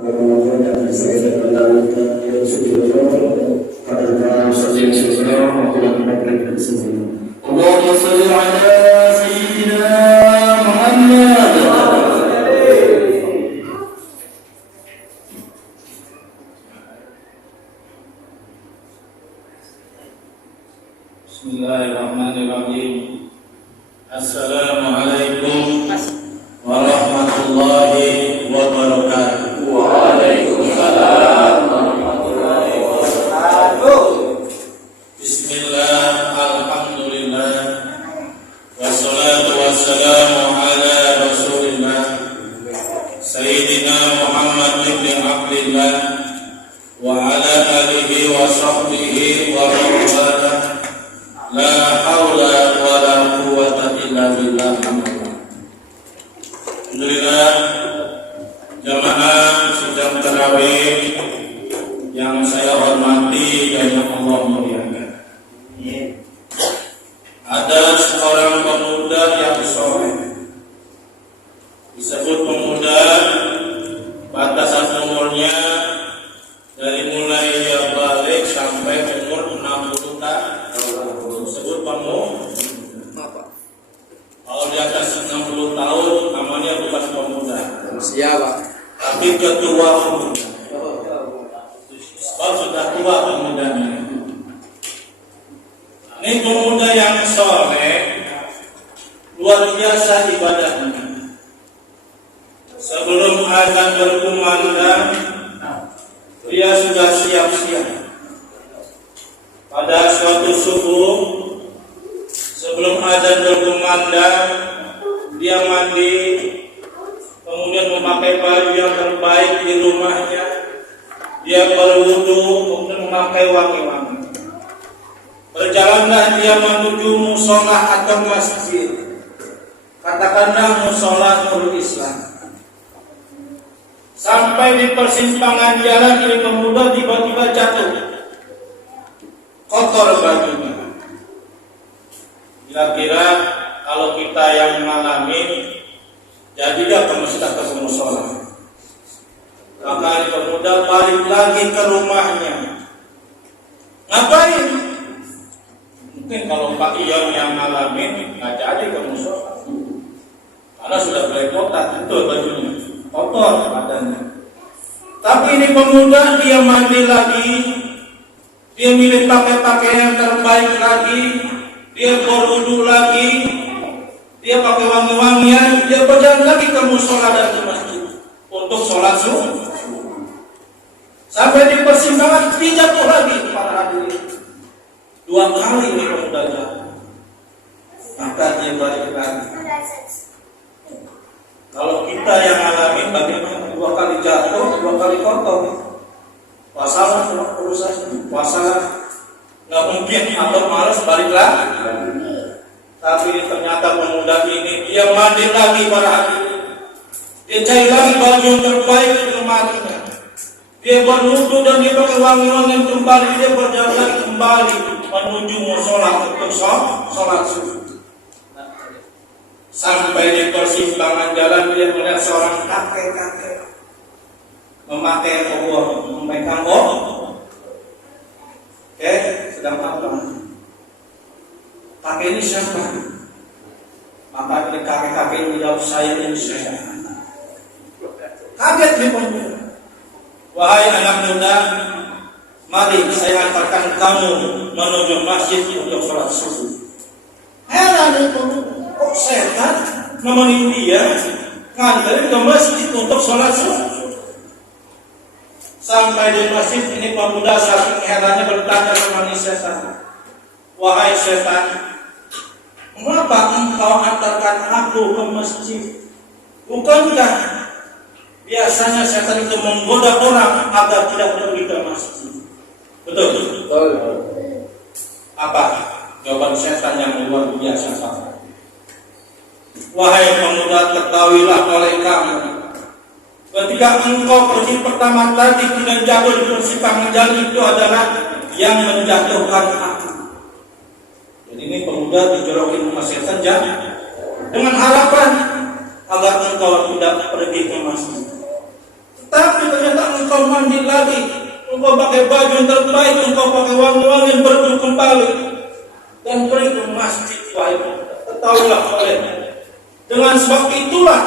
اللهم صل على سيدنا محمد. Bismillahirrahmanirrahim. Assalamualaikum warahmatullahi wabarakatuh. Waalaikumsalam warahmatullahi wabarakatuh. Bismillah, alhamdulillah, wassalatu wassalamu ala rasulillah Sayyidina Muhammad ibn Abdillah wa ala alihi wa sahbihi wa mawalah. La haula wa la quwwata illa billah. Alhamdulillah, jamaah sidang tarawih yang saya hormati dan yang Allah muliakan. Ada seorang pemuda yang soleh, disebut pemuda, batasan umurnya dari mulai dia balik sampai umur 60 tahun, disebut pemuda. Kalau di atas 60 tahun namanya bukan pemuda, siapa? Tapi ketua pemuda. Sebab sudah tua pemudanya. Ini pemuda yang soleh, luar biasa ibadahnya. Sebelum azan berkumandang, dia sudah siap-siap. Pada suatu subuh, sebelum azan berkumandang, dia mandi, kemudian memakai baju yang terbaik di rumahnya. Dia berwudu, kemudian memakai wangi-wangi. Berjalanlah dia menuju musola atau masjid, katakanlah musola Nurul Islam. Sampai di persimpangan jalan ini pemuda tiba-tiba jatuh, kotor bajunya. Kira-kira kalau kita yang mengalami, jadilah kita ke musola. Maka pemuda balik lagi ke rumahnya. Ngapain? Mungkin kalau Pak Ion yang ngalamin nggak jadi ke musola, karena sudah belepotan, itu bajunya kotor badannya. Tapi ini pemuda, dia mandi lagi, dia milih pakai pakaian terbaik lagi, dia berwudu lagi, dia pakai wangi-wangian, dia berjalan lagi ke musola dan ke masjid untuk sholat subuh. Sampai di persimpangan dia jatuh lagi, para hadirin. 2 kali ini pemuda jatuh, maka dia balik lagi. Kalau kita yang ngalamin bagaimana? 2 kali jatuh, 2 kali kotor. Puasa urusan puasa nggak mungkin, atau malas balik lagi. Tapi ternyata pemuda ini dia mandi lagi, para hadirin. Dia cari lagi baju yang terbaik di lemarinya. Dia berwudu dan dia pakai wangi-wangian kembali. Dia berjalan lagi kembali menuju musola untuk sholat subuh. Sampai di persimpangan jalan dia melihat seorang kakek-kakek memakai obor, memegang obor. Oke, sedang apa? Kakek ini siapa? Maka kakek-kakek ini jawab, saya ini saya. Kaget nih pemuda. Wahai anak muda, mari saya antarkan kamu menuju masjid untuk sholat subuh. Heran itu, kok setan nemenin dia nganterin ke masjid untuk sholat subuh. Sampai di masjid ini pemuda saking herannya bertanya kepada setan, wahai setan, mengapa engkau antarkan aku ke masjid? Bukankah biasanya setan itu menggoda orang agar tidak pergi ke masjid? Betul? Betul. Apa jawaban setan yang luar biasa? Wahai pemuda, ketahuilah oleh kamu, ketika engkau pergi pertama tadi dan jatuh di persimpangan jalan, itu adalah yang menjatuhkan aku. Jadi ini pemuda dijorokin sama setan dengan harapan agar engkau tidak pergi ke masjid. Tapi ternyata engkau mandi lagi, engkau pakai baju yang terbaik, engkau pakai wangi-wangi yang berdu kembali, dan pergi ke masjid. Wahai pemuda, ketahuilah olehnya, dengan sebab itulah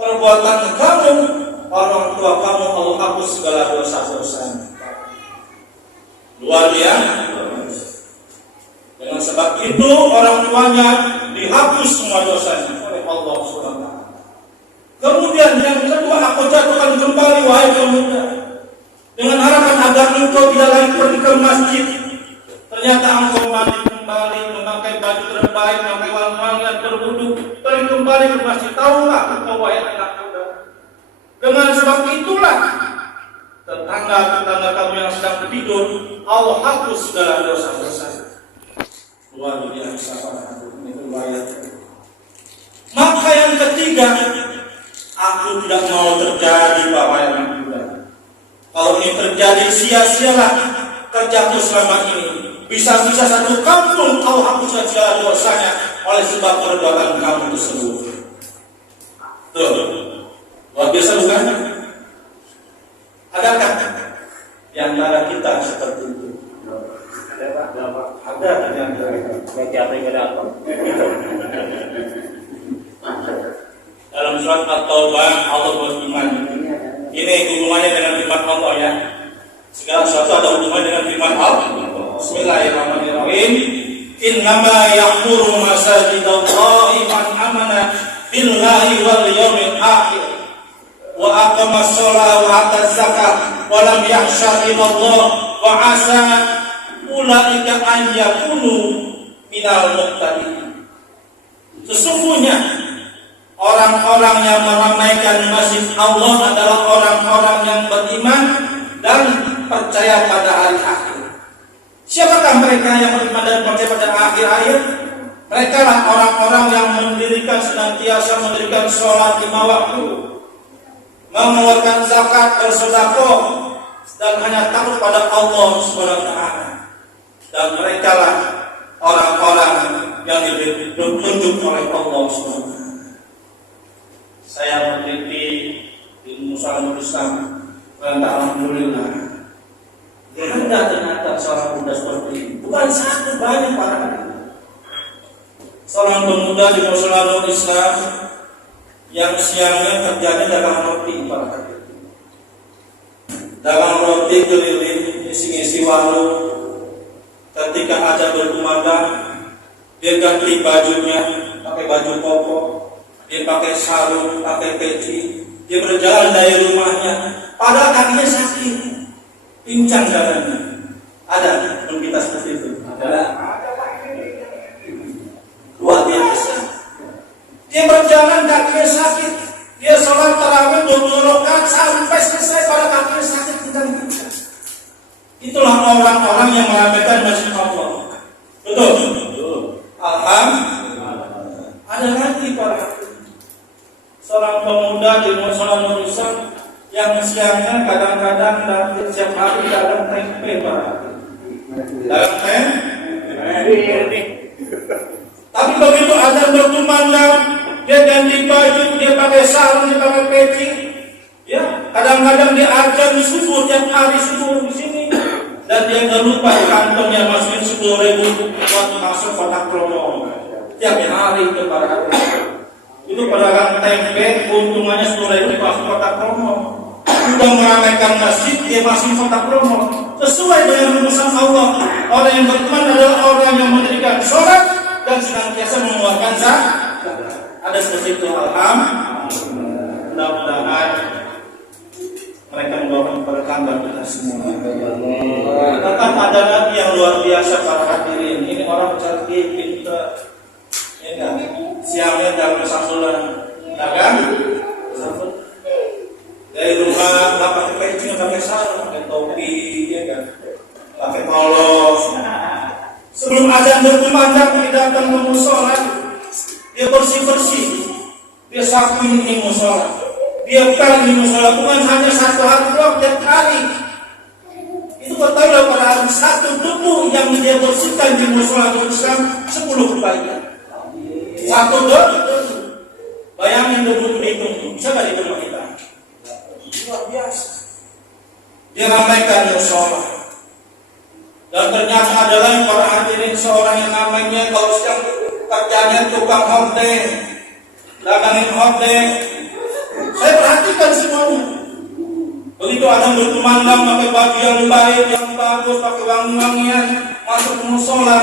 perbuatan kamu, orang tua kamu Allah hapus segala dosa-dosanya. Luar biasa. Dengan sebab itu orang tuanya dihapus semua dosanya oleh Allah SWT. Kemudian yang kedua, aku jatuhkan kembali wahai pemuda, dengan harapan agar engkau tidak lagi pergi ke masjid. Ternyata engkau mandi kembali, memakai baju terbaik, memakai wangi-wangian, berwudu, pergi kembali ke masjid. Tahulah engkau wahai anak muda, dengan sebab itulah tetangga-tetangga kamu yang sedang tidur Allah hapus segala dosa-dosanya. Luar biasa. Itu bayar. Maka yang ketiga, aku tidak mau terjadi Bapak yang muda. Kalau ini terjadi, sia-sialah kerjaku selama ini. Bisa-bisa satu kampung Allah hapus segala dosanya oleh sebab perbuatan kamu tersebut. Tuh, luar biasa bukan? Adakah di antara kita seperti itu? Ada di antara kita. Dalam surat At-Taubah Allah berfirman, ini hubungannya dengan firman Allah ya. Segala sesuatu ada hubungannya dengan firman Allah. Bismillahirrahmanirrahim. Innama ya'muru masajidallahi man amana billahi wal yawmil akhir wa aqama sholata wa ata zakat wa lam yakhsha illallah wa asa ulaika an yakunu minal muttaqin. Sesungguhnya orang-orang yang meramaikan masjid Allah adalah orang-orang yang beriman dan percaya pada hari akhir. Siapakah mereka yang beriman dan percaya pada akhir ayat? Mereka lah orang-orang yang senantiasa mendirikan sholat 5 waktu, mengeluarkan zakat, bersedekah, dan hanya takut pada Allah SWT. Dan mereka lah orang-orang yang ditunjuk oleh Allah SWT. Saya meneliti di Musalamul Islam, dan alhamdulillah ada ternyata seorang pemuda seperti ini. Bukan satu, banyak para seorang pemuda di Musalamul Islam yang siangnya kerjanya dagang roti, para dagang roti keliling, isi-isi warung. Ketika ajar berkumandang, dia ganti bajunya, pakai baju koko, dia pakai sarung, pakai peci, dia berjalan dari rumahnya, padahal kakinya sakit, pincang dadanya. Ada kita seperti itu? Ada. Luar biasa. Dia berjalan kakinya sakit, dia sholat tarawih 20 rakaat sampai selesai pada kakinya sakit pincang. Itulah orang-orang yang meramaikan masjid Allah. Betul. Alhamdulillah. Ada lagi para seorang pemuda di Musalamul Islam yang siangnya kadang-kadang dan setiap hari dalam tempe para. Dalam tempe. Tapi begitu azan berkumandang, dia ganti baju, dia pakai sarung, dia pakai peci. Ya, kadang-kadang dia azan subuh tiap hari subuh di sini. Dan dia nggak lupa kantongnya masukin 10.000 buat masuk kotak promo tiap hari itu para hari. Itu pedagang tempe keuntungannya 10.000 masuk kotak promo. Sudah meramaikan masjid, dia masuk kotak promo. Sesuai dengan rumusan Allah, orang yang beriman adalah orang yang mendirikan sholat dan senantiasa mengeluarkan zakat. Ada seperti itu. Alhamdulillah. Mudah-mudahan mereka membawa keberkahan bagi kita semua. Tetap ada lagi yang luar biasa para hadirin. Ini orang cerdik, pintar. Ini kan siangnya dalam sambulan, dagang, dari rumah nggak pakai peci, nggak pakai sarung, pakai topi, ya kan, pakai polos. Sebelum azan berkumandang dia datang ke musola, dia bersih-bersih, dia sapu ini musola. Dia bukan di musola, bukan hanya satu hari doang, tiap hari. Itu ketahuilah pada hari satu tubuh yang dia bersihkan di musola Islam 10 kebaikan. Satu doang. Bayangin debu itu, bisa nggak di rumah kita? Luar biasa. diramaikan musola. Dan ternyata adalah para hadirin seorang yang namanya kalau sedang kerjanya tukang hordeng, dagangin hordeng. Saya perhatikan semuanya. Begitu ada berkumandang pakai baju yang baik, yang bagus, pakai wangi-wangian, masuk ke musola.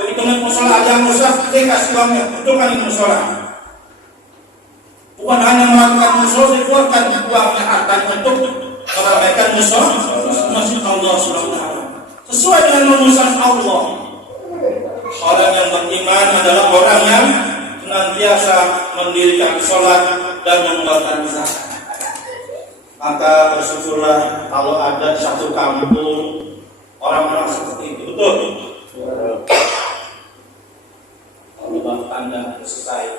Begitu naik musola ada yang rusak, dia kasih uangnya, untukkan di musola. Bukan hanya melakukan musola, dikeluarkan uangnya hartanya untuk meramaikan musola, masjid Allah SWT. Sesuai dengan rumusan Allah. Orang yang beriman adalah orang yang senantiasa mendirikan sholat dan mengeluarkan zakat. Maka bersyukurlah kalau ada satu kampung orang-orang seperti itu. Betul? Kalau bapak Anda selesai,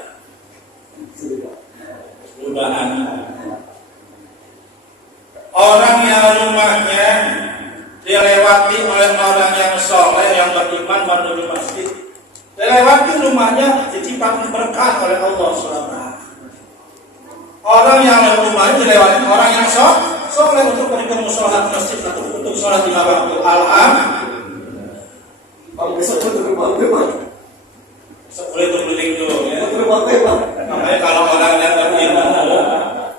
mudahan orang yang rumahnya dilewati oleh orang yang soleh yang beriman menuju masjid, dilewati rumahnya diciptakan berkah oleh Allah SWT. Orang yang rumahnya dilewati orang yang soleh untuk pergi ke sholat masjid atau untuk sholat lima waktu. Boleh terbeling dulu ya. Makanya kalau orang yang berilmu,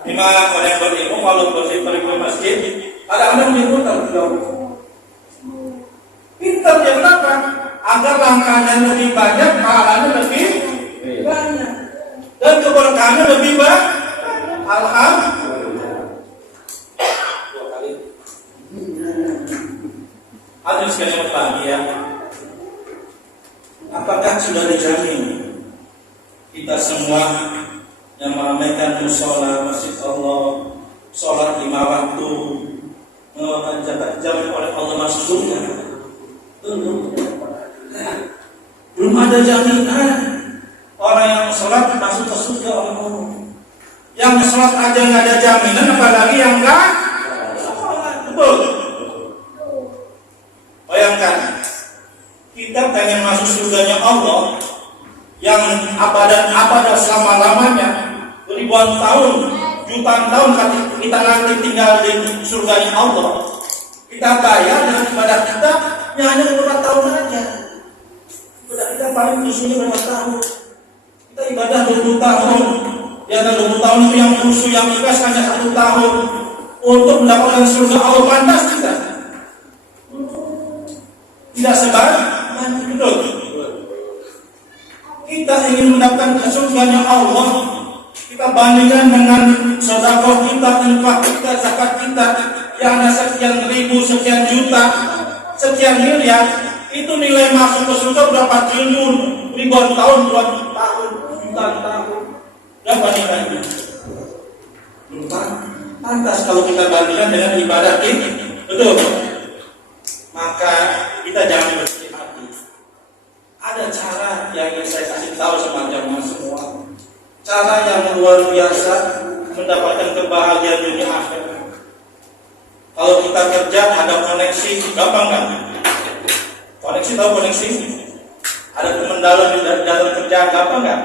lima orang yang berilmu kalau pergi ke masjid, ada menyebutkan pintar dia kenapa? Agar langkahnya lebih banyak, pahalanya lebih banyak, dan keberkahannya lebih banyak. Alhamdulillah. Dua kali. Hadirin sekalian berbahagia. Apakah sudah dijamin kita semua yang meramaikan musola masjid Allah, sholat lima waktu, mengeluarkan zakat dijamin oleh Allah masuk surga? Belum ada jaminan orang yang sholat masuk ke surga oleh Allah. Yang sholat aja nggak ada jaminan, apalagi yang nggak sholat. Betul. Bayangkan kita pengen masuk surganya Allah yang abadan selama-lamanya, ribuan tahun, jutaan tahun kita nanti tinggal di surganya Allah. Kita bayar dengan ibadah kita hanya beberapa tahun aja. Ibadah kita paling khususnya berapa tahun? Kita ibadah 20 tahun. Di antara 20 tahun itu yang khusus, yang ikhlas hanya 1 tahun untuk mendapatkan surga Allah. Pantas kita tidak sebanyak itu. Kita ingin mendapatkan surganya Allah, kita bandingkan dengan sedekah kita, infak kita, zakat kita yang ada sekian ribu, sekian juta, sekian miliar. Itu nilai masuk ke surga berapa triliun, ribuan tahun, puluhan tahun, jutaan tahun. Dan bandingkannya pantas kalau kita bandingkan dengan ibadah kita. Betul. Maka kita jangan bersedih hati. Ada cara yang ingin saya kasih tahu sama jamaah semua. Cara yang luar biasa mendapatkan kebahagiaan dunia akhirat. Kalau kita kerja ada koneksi, gampang kan? Koneksi, tahu koneksi? Ada teman dalam kerja, gampang kan?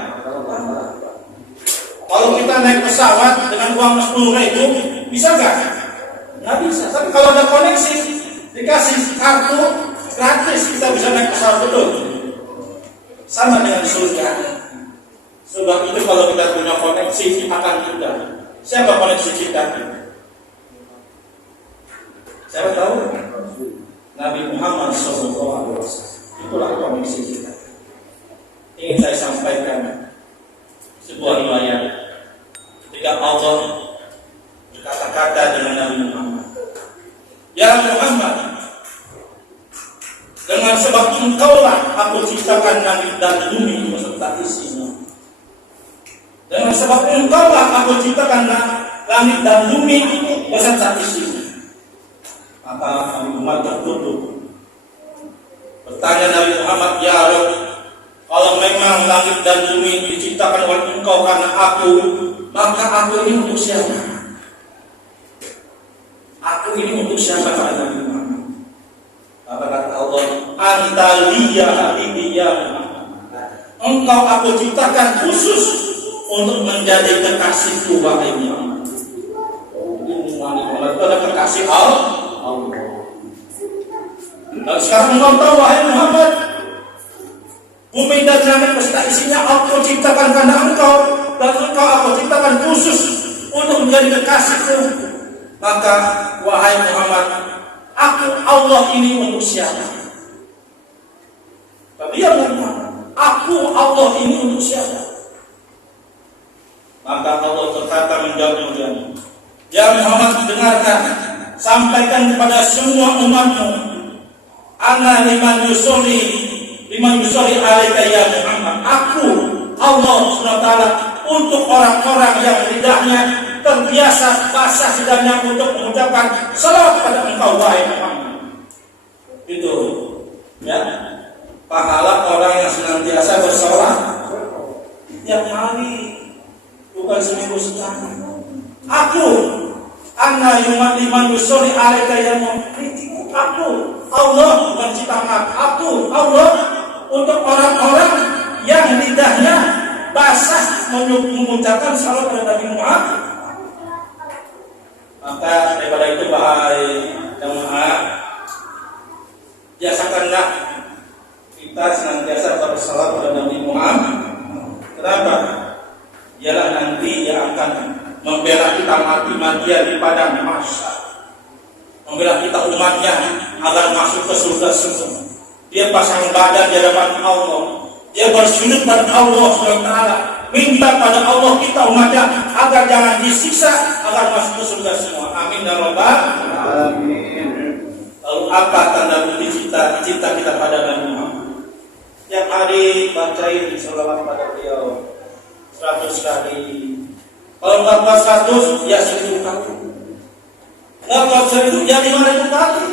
Kalau kita naik pesawat dengan uang 10.000, bisa nggak? Nggak bisa. Tapi kalau ada koneksi, dikasih kartu gratis, kita bisa naik pesawat. Betul. Sama dengan surga. Sebab itu kalau kita punya koneksi akan mudah. Siapa koneksi kita? Siapa tahu? Nabi Muhammad SAW. Itulah koneksi kita. Ingin saya sampaikan sebuah riwayat ketika Allah berkata-kata dengan Nabi Muhammad, "Ya Muhammad, dengan sebab engkaulah aku ciptakan langit dan bumi beserta isinya. Dengan sebab engkaulah aku ciptakan langit dan bumi beserta isinya." Maka Nabi Muhammad tertutup. Bertanya Nabi Muhammad, "Ya Rabb, kalau memang langit dan bumi diciptakan oleh engkau karena aku, maka aku ini untuk siapa? Aku ini untuk siapa?" kata Nabi Muhammad. Maka kata Allah, "Anta liya habibi ya Muhammad." Engkau aku ciptakan khusus untuk menjadi kekasihku, wahai Muhammad. Ini Muhammad itu adalah kekasih Allah. Lalu sekarang engkau tahu wahai Muhammad, bumi dan langit beserta isinya aku ciptakan karena engkau, dan engkau aku ciptakan khusus untuk menjadi kekasihku. Maka wahai Muhammad, aku Allah ini untuk siapa? Tapi ya Muhammad, aku Allah ini untuk siapa? Maka Allah berkata menjawabnya, ya Muhammad, dengarkan, sampaikan kepada semua umatmu, ana liman yusoli alaika ya Muhammad, aku Allah SWT untuk orang-orang yang lidahnya terbiasa basah lidahnya untuk mengucapkan salawat pada engkau wahai Muhammad. Itu ya, pahala orang yang senantiasa bersolat tiap hari, bukan seminggu sekali. Aku anna liman yusoli alaika ya Muhammad, aku Allah bukan ciptaan, aku Allah untuk orang-orang yang lidahnya basah mengucapkan salawat pada Nabi Muhammad. Maka daripada itu wahai jemaah, biasakanlah kita senantiasa bersalawat pada Nabi Muhammad. Kenapa? Ialah nanti dia akan membela kita mati-matian di padang mahsyar, membela kita umatnya agar masuk ke surga semua. Dia pasang badan di hadapan Allah, dia bersujud pada Allah SWT, minta pada Allah kita umatnya agar jangan disiksa, agar masuk ke surga semua. Amin ya rabbal alamin. Lalu apa tanda bukti cinta kita pada Nabi Muhammad? Tiap hari bacain selawat pada beliau 100 kali. Kalau nggak pas 100 ya 1000 kali. Nggak pas 1000 ya 5000 kali.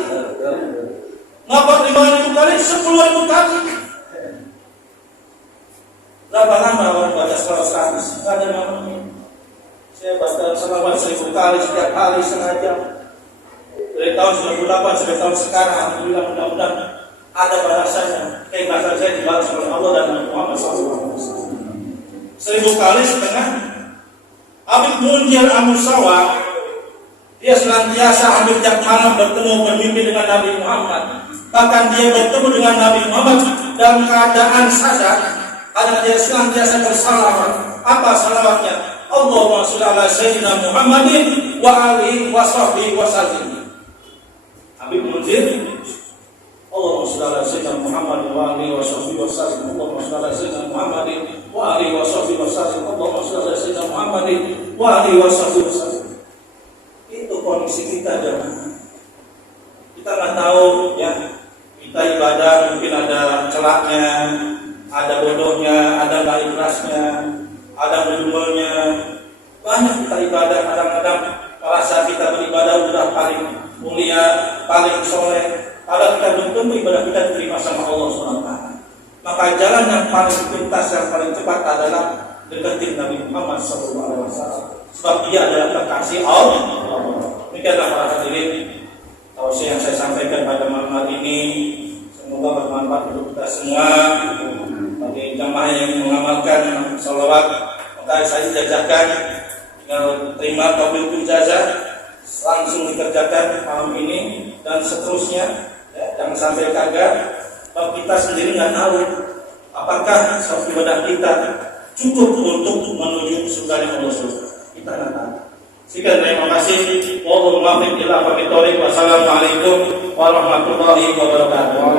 Nggak pas 5000 kali 10.000 kali. Berapa lama orang baca selawat 100? Nggak ada namanya. Saya baca selawat 1000 kali setiap hari setengah jam. Dari tahun 98 sampai tahun sekarang, alhamdulillah, mudah-mudahan ada balasannya. Bahasa saya dibalas oleh Allah dan Muhammad SAW. 1000 kali setengah. Habib Munzir Al-Musawa, dia senantiasa hampir tiap malam bermimpi dengan Nabi Muhammad. Bahkan dia bertemu dengan Nabi Muhammad dalam keadaan sadar, karena dia senantiasa bersalawat. Apa salawatnya? Allahumma sholli ala sayyidina Muhammadin wa alihi wa sahbihi wa sallim. Habib Munzir, Allahumma sholli ala sayyidina Muhammadin wa alihi wa sahbihi wa sallim. Allahumma sholli ala sayyidina Muhammadin wa alihi wa sahbihi wa sallim. Allahumma sholli ala sayyidina Muhammadin wa alihi wa sahbihi wa sallim. Itu kondisi kita, jemaah. Kita nggak tahu ya, kita ibadah mungkin ada celaknya, ada bodohnya, ada nggak ikhlasnya, ada berjualnya. Banyak kita ibadah, kadang-kadang merasa kita beribadah udah paling mulia, paling soleh. Padahal kita belum tentu ibadah kita diterima sama Allah SWT. Maka jalan yang paling pintas, yang paling cepat adalah deketin Nabi Muhammad SAW. Sebab dia adalah kekasih Allah. Demikianlah para hadirin tausiah yang saya sampaikan pada malam hari ini. Semoga bermanfaat untuk kita semua. Bagi jamaah yang mengamalkan salawat, maka saya jajakan dengan terima qabil ijazah langsung dikerjakan malam ini dan seterusnya. Ya, jangan sampai kagak. Kalau kita sendiri nggak tahu apakah ibadah kita cukup untuk menuju surga Allah SWT. Kita nggak tahu. Sekian, terima kasih. Wassalamualaikum warahmatullahi wabarakatuh.